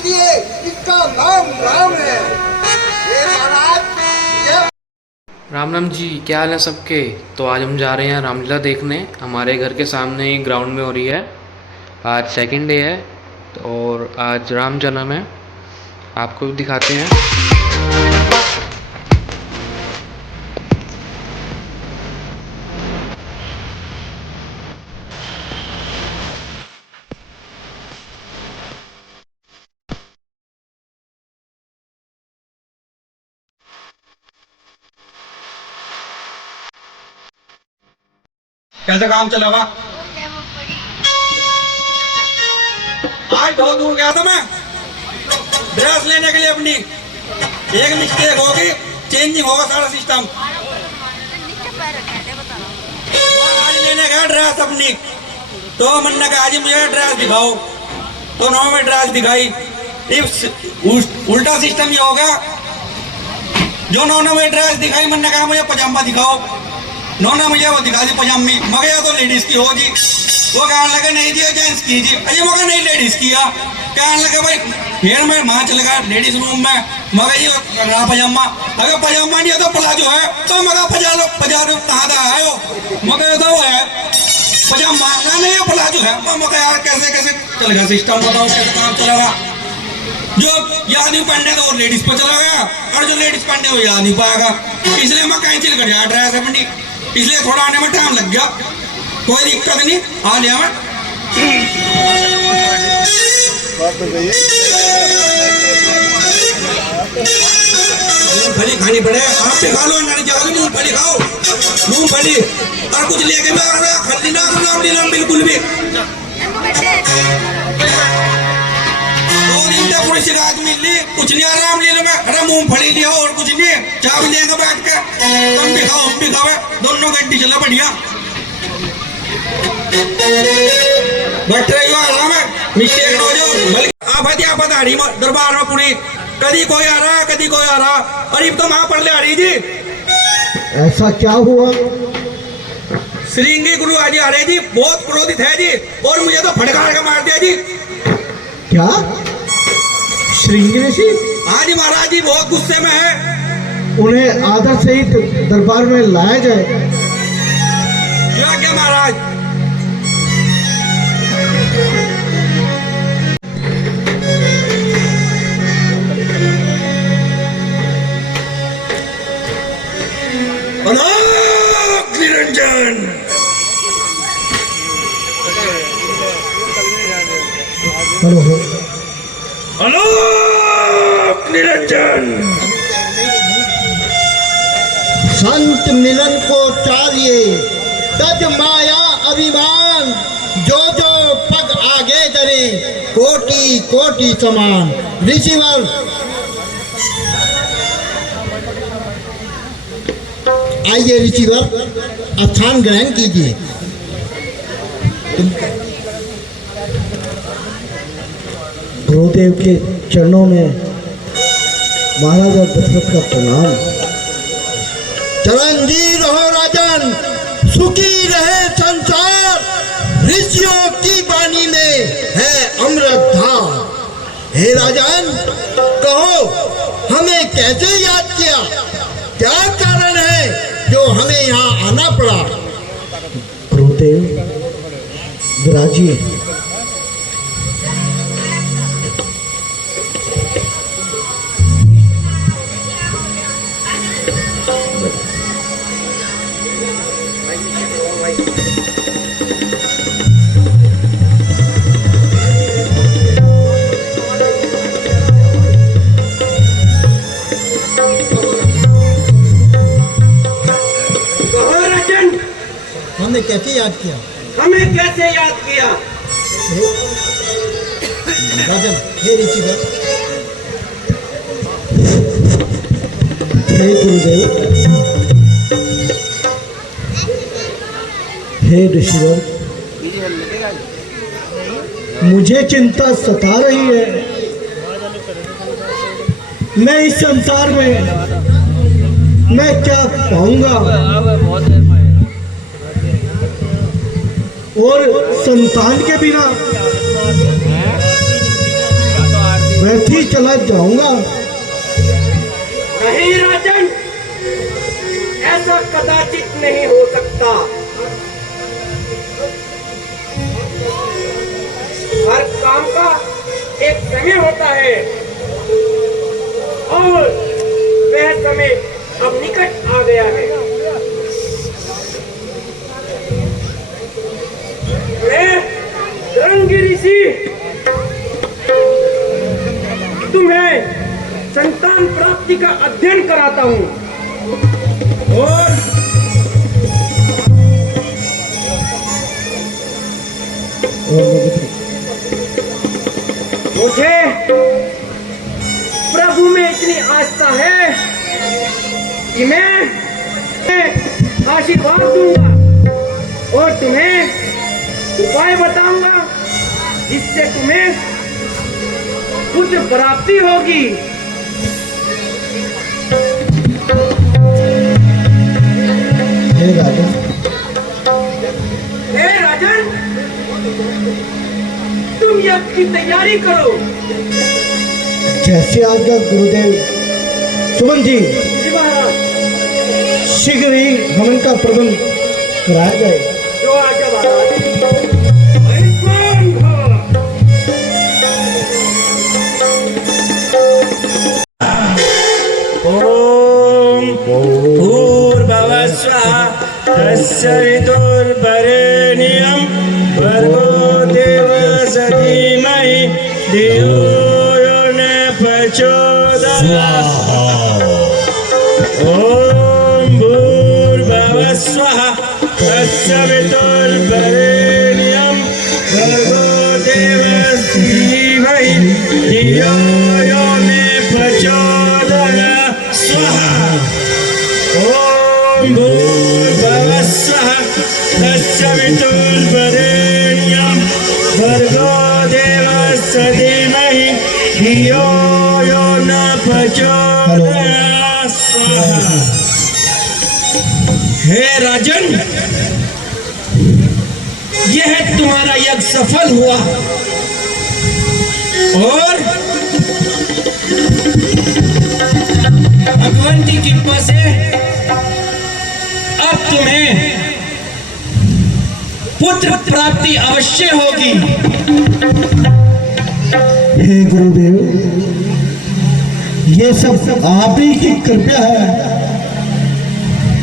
इसलिए इसका नाम राम है। ये महाराज ये राम राम जी, क्या हाल है सबके। तो आज हम जा रहे हैं रामलीला देखने। हमारे घर के सामने ही ग्राउंड में हो रही है। आज सेकंड डे है और आज राम जन्म है। आपको भी दिखाते हैं। कैसे काम चलेगा? आज बहुत दूर गया था मैं ड्रेस लेने के लिए अपनी। एक मिस्टेक होगी, चेंजिंग होगा सारा सिस्टम। आज लेने गया ड्रेस अपनी, तो मन ने कहा जी मुझे ड्रेस दिखाओ, तो नौ में ड्रेस दिखाई। उल्टा सिस्टम ये होगा, जो नौ में ड्रेस दिखाई मन ने कहा मुझे पजामा दिखाओ, नौना मुझे वो दिखा दी पजामी। मगर या तो लेडीज की होगी, वो कहने लगे नहीं जी जेंट्स की जी। अरे मगर नहीं लेडीज की है, कहने लगे भाई फिर मैं वहां चले गया लेडीज रूम में। मगर ये पजामा, अगर पजामा नहीं है तो प्लाजो है, तो मगर पजालो कहाँ था है वो, मगर तो वो है पजामा नहीं है प्लाजो है। मगर यार कैसे कैसे चलेगा सिस्टम, बताओ कैसे काम चलेगा। जो याद नहीं पहनने तो वो लेडीज पर चला गया, और जो लेडीज पहनने वो याद नहीं पाएगा। इसलिए मैं कैंसिल कर दिया ड्रेस अपनी, इसलिए थोड़ा आने में टाइम लग गया। कोई दिक्कत नहीं, आ लिया मैं। मूंगफली खानी पड़े, आप भी खा लो, नहीं जाओगे मूंगफली खाओ, मूंगफली और कुछ लेके मैं आ रहा खल्ली ना बिल्कुल भी। पूरी शिकायत मिली, कुछ नहीं आ रहा हम ले लो। अरे मूंगफली लिया और कुछ नहीं, चाय लेंगे बैठ के, तुम भी खाओ हम भी खावे, दोनों गड्डी चला बढ़िया। बैठ रही हो आराम है, मिस्टेक हो जाओ। बल्कि आप आ रही दरबार में पूरी, कभी कोई आ रहा कभी कोई आ रहा। अरे तो वहां पर ले आ रही जी। ऐसा क्या हुआ? श्रृंगी गुरु आज आ रहे जी, बहुत क्रोधित है जी, और मुझे तो फटकार के मार दिया जी। क्या श्रृंगी ऋषि? हाँ जी महाराज जी बहुत गुस्से में है। उन्हें आदर सहित दरबार में लाया जाए। क्या महाराज? अलोक निरंजन, हेलो अलोक निरंजन। संत मिलन को चाहिए तज माया अभिमान, जो जो पग आगे करे कोटि कोटि समान। ऋषिवर आइए, ऋषिवर स्थान ग्रहण कीजिए। गुरुदेव के चरणों में महाराजा दशरथ का प्रणाम। चिरंजीव रहो राजन, सुखी रहे संसार, ऋषियों की वाणी में है अमृत धार। हे राजन, कहो हमें कैसे याद किया, क्या कारण है जो हमें यहाँ आना पड़ा? गुरुदेव विराजिए। हमने कैसे याद किया? हमें कैसे याद किया? राजन, हे ऋषिवर, हे गुरुदेव, हे ऋषिवर, मुझे चिंता सता रही है। मैं इस संसार में मैं क्या पाऊंगा, और संतान के बिना बैठी चला जाऊंगा। नहीं राजन, ऐसा कदाचित नहीं हो सकता। हर काम का एक समय होता है और वह समय अब निकट आ गया है। मैं रंगी ऋषि तुम्हें संतान प्राप्ति का अध्ययन कराता हूँ और मुझे प्रभु में इतनी आस्था है कि मैं आशीर्वाद दूंगा और तुम्हें उपाय बताऊंगा जिससे तुम्हें पुत्र प्राप्ति होगी। हे राजन, हे राजन, तुम यज्ञ की तैयारी करो। जैसे आज्ञा गुरुदेव। सुमन जी, जी महाराज। शीघ्र ही हवन का प्रबंध कराया जाए। जो आज्ञा महाराज। आयुष्मान भव। ओम भूर्भुवः स्वः तस्य वितुर्वरेण्यं भर्गो देवस्य धीमहि धियो यो न प्रचोदयात्। ओम भूर्भुवः स्वः तस्य वितुर्वरेण्यं भर्गो देवस्य धीमहि धियो यो न प्रचोदयात्। स्वाहा। ओम भूर्भुवः स्वः तस्य वितुर्वरेण्यं भर्गो देवस्य धीमहि धियो यो न प्रचोदयात्। स्वाहा। हे राजन, यह तुम्हारा यज्ञ सफल हुआ और भगवान की कृपा से अब तुम्हें पुत्र प्राप्ति अवश्य होगी। हे गुरुदेव, ये सब आप ही की कृपा है।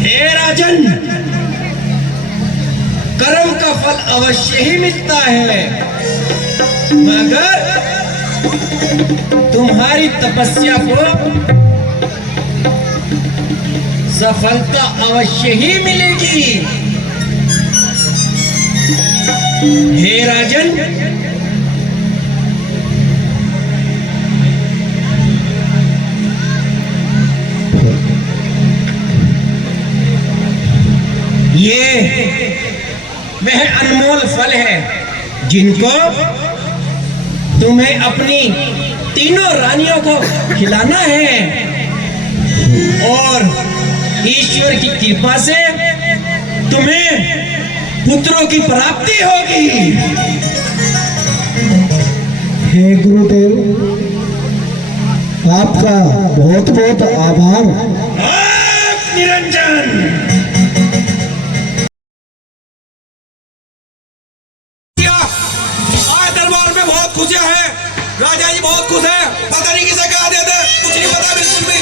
हे राजन, कर्म का फल अवश्य ही मिलता है, मगर तुम्हारी तपस्या को सफलता अवश्य ही मिलेगी। हे राजन, ये वह अनमोल फल है जिनको तुम्हें अपनी तीनों रानियों को खिलाना है और ईश्वर की कृपा से तुम्हें पुत्रों की प्राप्ति होगी। हे गुरुदेव, आपका बहुत बहुत आभार। निरंजन, आज दरबार में बहुत खुशियां हैं। राजा जी बहुत खुश है। पता नहीं किसे क्या दे दे, कुछ नहीं पता बिल्कुल भी।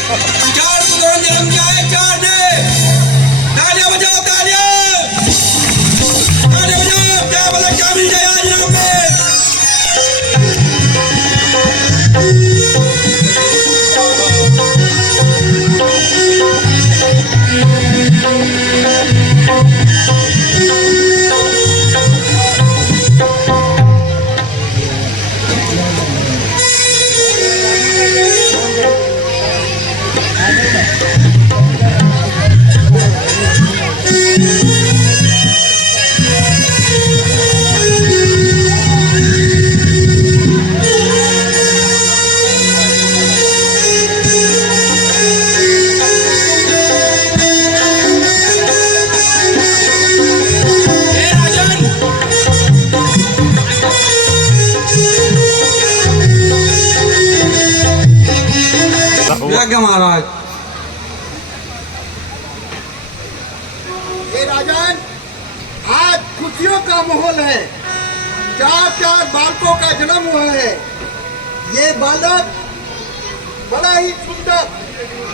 4 पुत्रों ने जन्म दिया है, 4 ने। तालियां बजाओ, तालियां बजाओ। क्या बोला, क्या मिल जाए आज नाम में। आज्ञा महाराज। ये राजन, आज खुशियों का माहौल है। 4 बालकों का जन्म हुआ है। ये बालक बड़ा ही सुंदर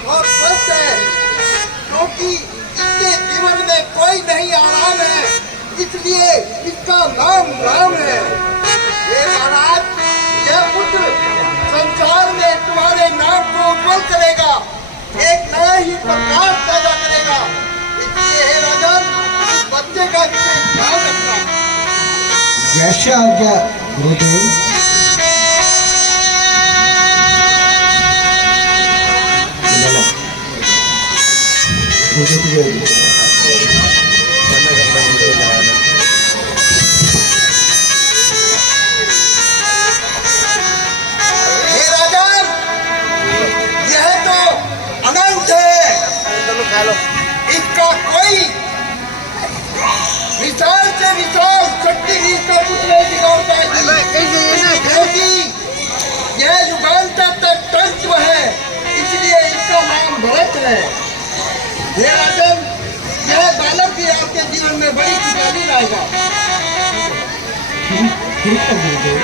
और स्वस्थ है, क्योंकि इसके जीवन में कोई नहीं आराम है, इसलिए इसका नाम राम है। ये महाराज, यह पुत्र संसार में तुम्हारे नाम को उज्जवल करेगा, एक नया ही प्रकाश पैदा करेगा। इसलिए हे राजन, इस बच्चे का विशेष ध्यान रखना। जैसे आज्ञा गुरुदेव। हे राजन, यह तो अनंत है, इसका कोई विशाल से विशाल शक्ति भी इसका कुछ नहीं बिगाड़ पाएगी, क्योंकि यह युगांतर तक तत्व है, इसलिए इसका नाम भरत है। हे राजन, यह बालक भी आपके जीवन में बड़ी खुशहाली लाएगा। ठीक है गुरुदेव।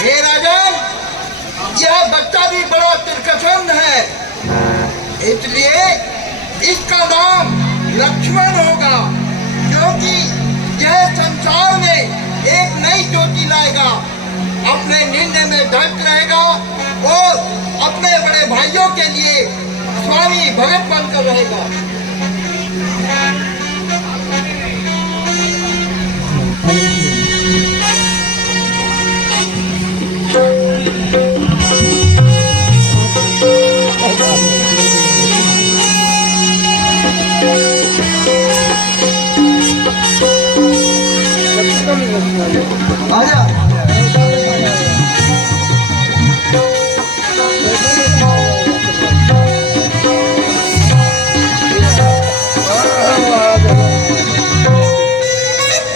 हे राजन, यह बच्चा भी बड़ा तिरकसंद है, इसलिए इसका नाम लक्ष्मण होगा, क्योंकि यह संसार में एक नई ज्योति लाएगा, अपने निर्णय में डट रहेगा और अपने बड़े भाइयों के लिए स्वामी भगत बनकर रहेगा। आजा।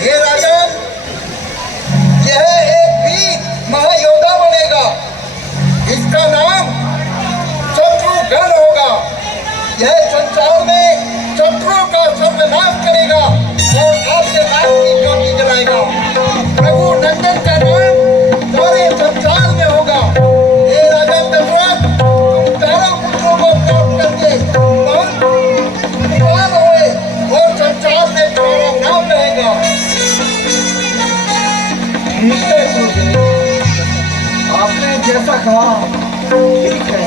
हे राजन, यह एक वीर महायोद्धा बनेगा, इसका नाम शत्रुघ्न होगा। यह संसार में शत्रुओं का सर्वनाश करेगा और आपके नाम की ज्योति जलाएगा। प्रभु नंदन का नाम सारे संसार में होगा। हे राजन दशरथ, तुम 12 पुत्रों को प्राप्त करके बहुत विद्वान हुए और संसार में तुम्हारा नाम रहेगा। ठीक है गुरुदेव, आपने जैसा कहा ठीक है।